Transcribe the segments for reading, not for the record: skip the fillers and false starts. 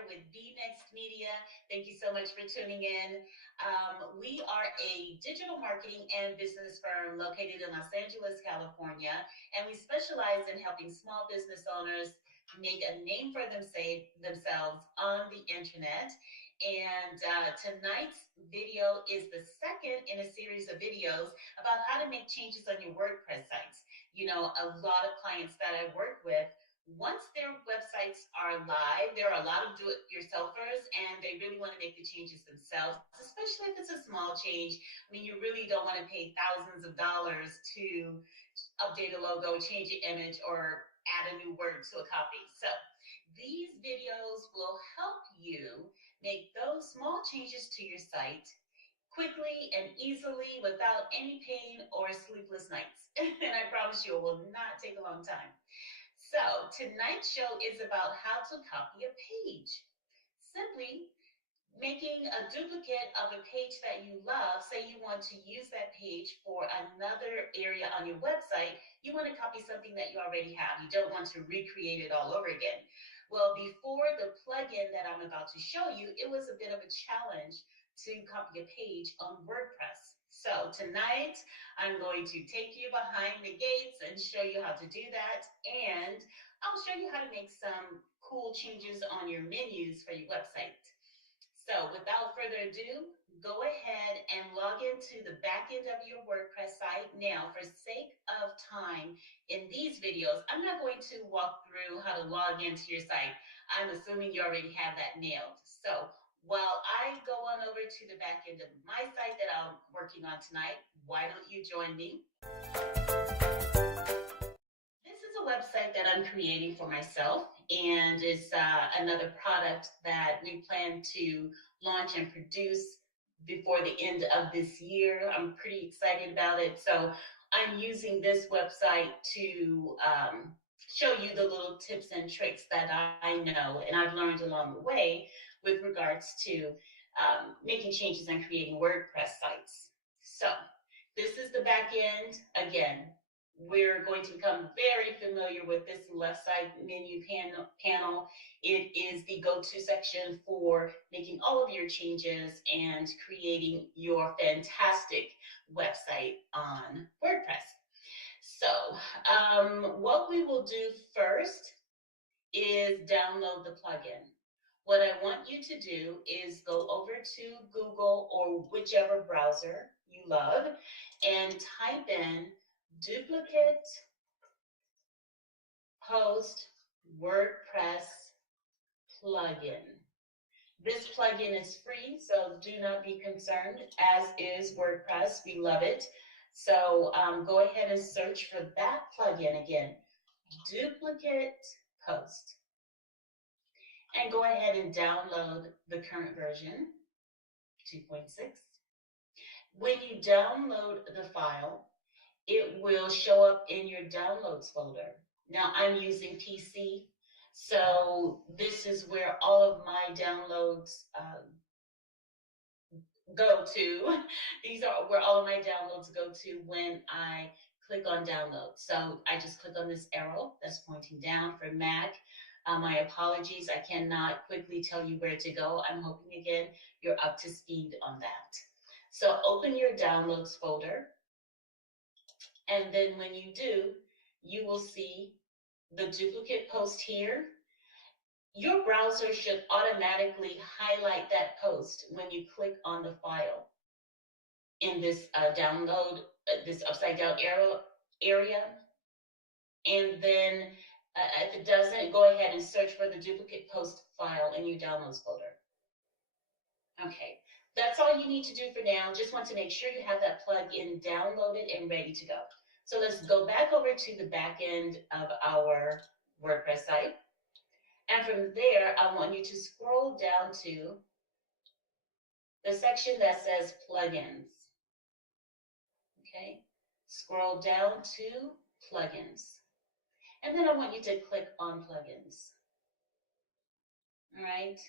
here with B Next Media. Thank you so much for tuning in. We are a digital marketing and business firm located in Los Angeles, California, and we specialize in helping small business owners make a name for themselves on the internet. And tonight's video is the second in a series of videos about how to make changes on your WordPress sites. You know, a lot of clients that I work with, once their websites are live, there are a lot of do-it-yourselfers and they really want to make the changes themselves, especially if it's a small change. I mean, you really don't want to pay thousands of dollars to update a logo, change an image, or add a new word to a copy. So these videos will help you make those small changes to your site quickly and easily without any pain or sleepless nights. And I promise you, it will not take a long time. So tonight's show is about how to copy a page. Simply making a duplicate of a page that you love. Say you want to use that page for another area on your website. You want to copy something that you already have. You don't want to recreate it all over again. Well, before the plugin that I'm about to show you, it was a bit of a challenge to copy a page on WordPress. So tonight, I'm going to take you behind the gates and show you how to do that. And I'll show you how to make some cool changes on your menus for your website. So without further ado, go ahead and log into the back end of your WordPress site. Now, for sake of time in these videos, I'm not going to walk through how to log into your site. I'm assuming you already have that nailed. So while I go on over to the back end of my site that I'm working on tonight, why don't you join me? This is a website that I'm creating for myself, and it's another product that we plan to launch and produce before the end of this year. I'm pretty excited about it. So I'm using this website to show you the little tips and tricks that I know and I've learned along the way with regards to making changes and creating WordPress sites. So this is the back end. Again, we're going to become very familiar with this left side menu panel. It is the go-to section for making all of your changes and creating your fantastic website on WordPress. So what we will do first is download the plugin. What I want you to do is go over to Google or whichever browser you love and type in duplicate post WordPress plugin. This plugin is free, so do not be concerned, as is WordPress. We love it. So go ahead and search for that plugin again, duplicate post. And go ahead and download the current version, 2.6. When you download the file, it will show up in your downloads folder. Now I'm using PC, so this is where all of my downloads go to. These are where all of my downloads go to when I click on download. So I just click on this arrow that's pointing down for Mac. My apologies, I cannot quickly tell you where to go. I'm hoping again you're up to speed on that. So open your downloads folder, and then when you do, you will see the duplicate post here. Your browser should automatically highlight that post when you click on the file in this download, this upside down arrow area. And then if it doesn't, go ahead and search for the duplicate post file in your downloads folder. Okay, that's all you need to do for now. Just want to make sure you have that plugin downloaded and ready to go. So let's go back over to the back end of our WordPress site. And from there, I want you to scroll down to the section that says plugins. Okay, scroll down to plugins. And then I want you to click on plugins. All right.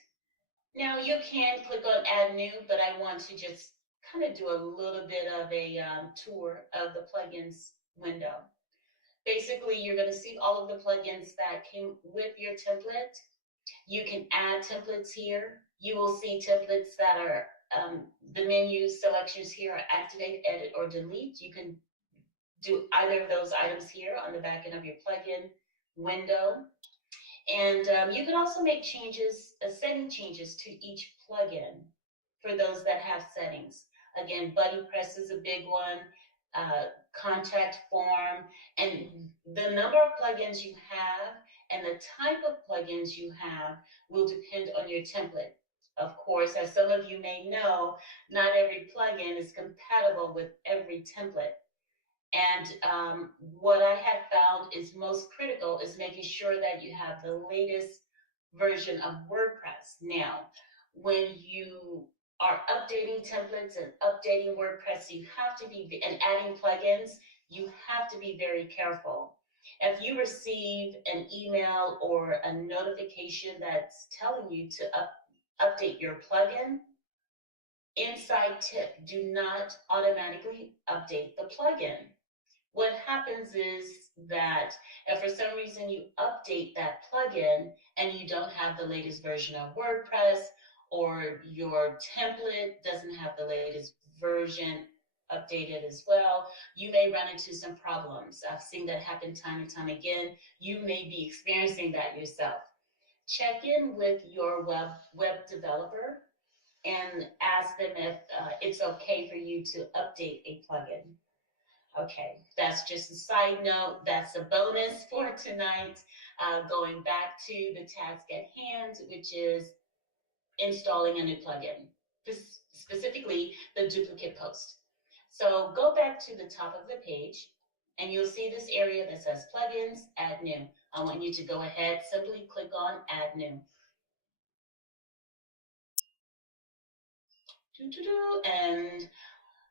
Now you can click on add new, but I want to just kind of do a little bit of a tour of the plugins window. Basically, you're going to see all of the plugins that came with your template. You can add templates here. You will see templates that are the menu selections here are activate, edit, or delete. You can do either of those items here on the back end of your plugin window. And you can also make changes, setting changes to each plugin for those that have settings. Again, Buddy Press is a big one, contact form, and the number of plugins you have and the type of plugins you have will depend on your template. Of course, as some of you may know, not every plugin is compatible with every template. And what I have found is most critical is making sure that you have the latest version of WordPress. Now, when you are updating templates and updating WordPress, you have to be, and adding plugins, you have to be very careful. If you receive an email or a notification that's telling you to update your plugin, inside tip, do not automatically update the plugin. What happens is that if for some reason you update that plugin and you don't have the latest version of WordPress, or your template doesn't have the latest version updated as well, you may run into some problems. I've seen that happen time and time again. You may be experiencing that yourself. Check in with your web developer and ask them if it's okay for you to update a plugin. Okay, that's just a side note. That's a bonus for tonight. Going back to the task at hand, which is installing a new plugin, specifically the duplicate post. So go back to the top of the page and you'll see this area that says plugins, add new. I want you to go ahead, simply click on add new. And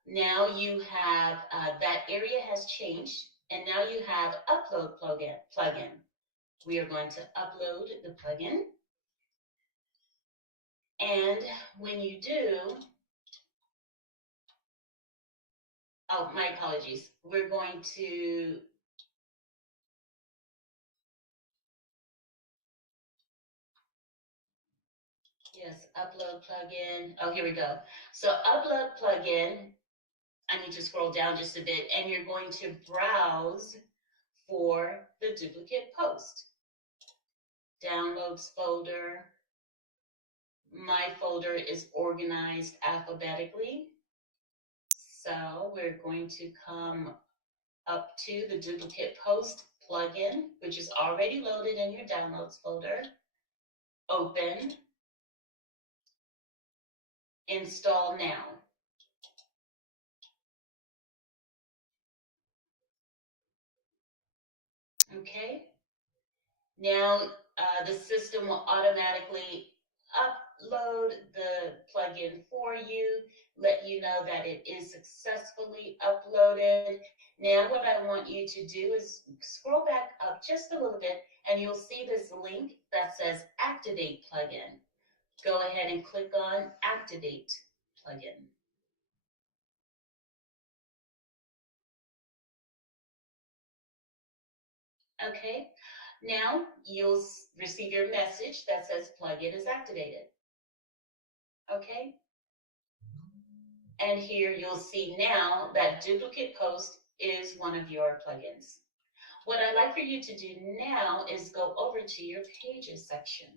now you have, that area has changed, and now you have upload plugin. We are going to upload the plugin. And when you do, oh, my apologies. We're going to, yes, upload plugin. Oh, here we go. So upload plugin, I need to scroll down just a bit, and you're going to browse for the duplicate post. Downloads folder. My folder is organized alphabetically. So we're going to come up to the duplicate post plugin, which is already loaded in your downloads folder. Open, install now. Okay. Now the system will automatically upload the plugin for you, let you know that it is successfully uploaded. Now what I want you to do is scroll back up just a little bit and you'll see this link that says activate plugin. Go ahead and click on activate plugin. Okay, now you'll receive your message that says plugin is activated. Okay, and here you'll see now that duplicate post is one of your plugins. What I'd like for you to do now is go over to your pages section.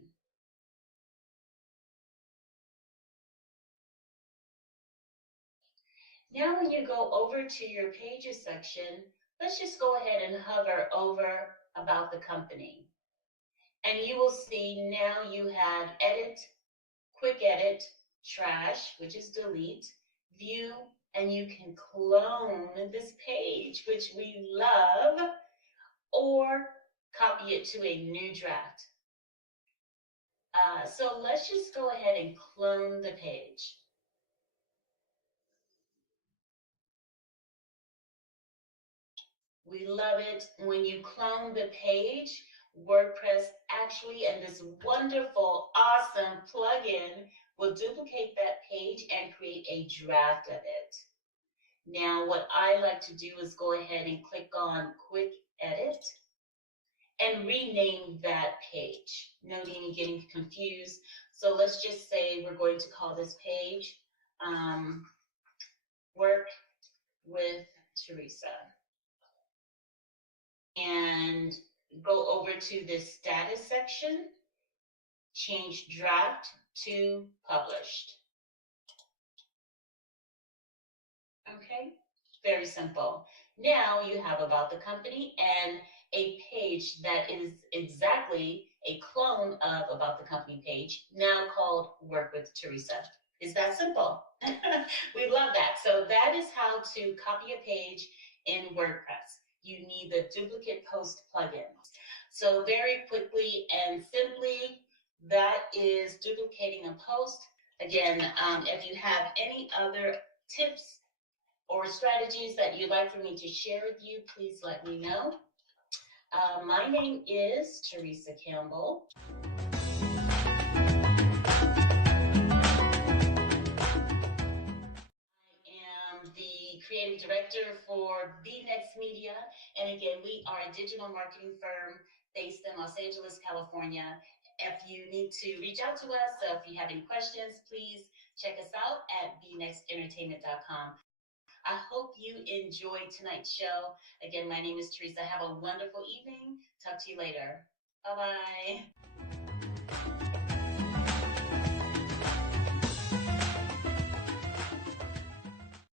Now when you go over to your pages section, let's just go ahead and hover over about the company. And you will see now you have edit, quick edit, trash, which is delete, view, and you can clone this page, which we love, or copy it to a new draft. So let's just go ahead and clone the page. We love it. When you clone the page, WordPress actually, and this wonderful, awesome plugin will duplicate that page and create a draft of it. Now, what I like to do is go ahead and click on Quick Edit. And and rename that page. Noting getting confused. So let's just say we're going to call this page Work with Theresa. And go over to the status section, change draft to published. Okay, very simple. Now you have about the company and a page that is exactly a clone of about the company page, now called Work with Theresa. It's that simple. We love that. So that is how to copy a page in WordPress. You need the duplicate post plugins. So very quickly and simply, that is duplicating a post. Again, if you have any other tips or strategies that you'd like for me to share with you, please let me know. My name is Theresa Campbell. I am the creative director for The Next Media. And again, we are a digital marketing firm based in Los Angeles, California. If you need to reach out to us, so if you have any questions, please check us out at thenextentertainment.com. I hope you enjoyed tonight's show. Again, my name is Theresa. Have a wonderful evening. Talk to you later. Bye-bye.